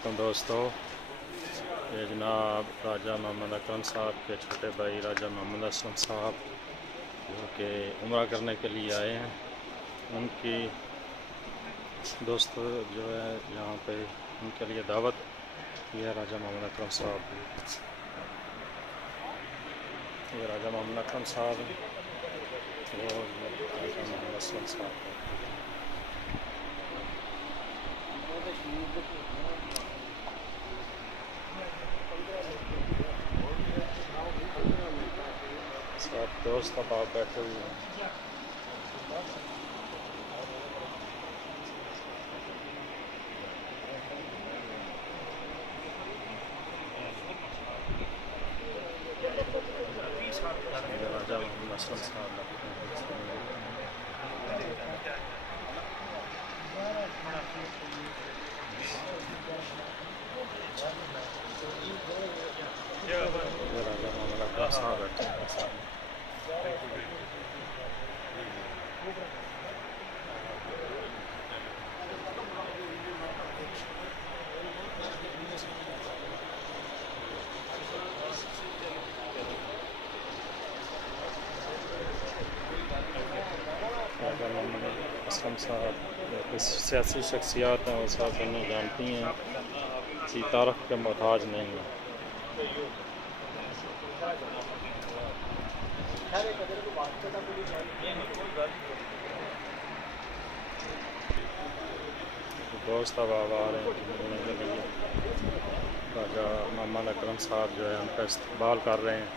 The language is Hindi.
वालेकुम दोस्तों। ये जनाब राजा मोहम्मद अकरम साहब के छोटे भाई राजा मोहम्मद असलम साहब जो कि उम्रा करने के लिए आए हैं, उनकी दोस्त जो है यहाँ पे उनके लिए दावत की है राजा मोहम्मद अकरम साहब। ये राजा मोहम्मद अकरम साहब वो राजा मोहम्मद असलम साहब सब दोस्त अब आप बैठे हुए हैं। राजा मोहम्मद असलम साहब राजा मोहम्मद अकरम साहब बैठे हैं सामने। राजा मोहम्मद असलम साहब सियासी शख्सियात हैं, वो सब उन्हें जानती हैं, किसी तारफ़ के मोहताज नहीं हैं। दोस्त अब आ रहे हैं मिलने के लिए। राजा मोहम्मद अकरम साहब जो है उनका इस्तकबाल कर रहे हैं।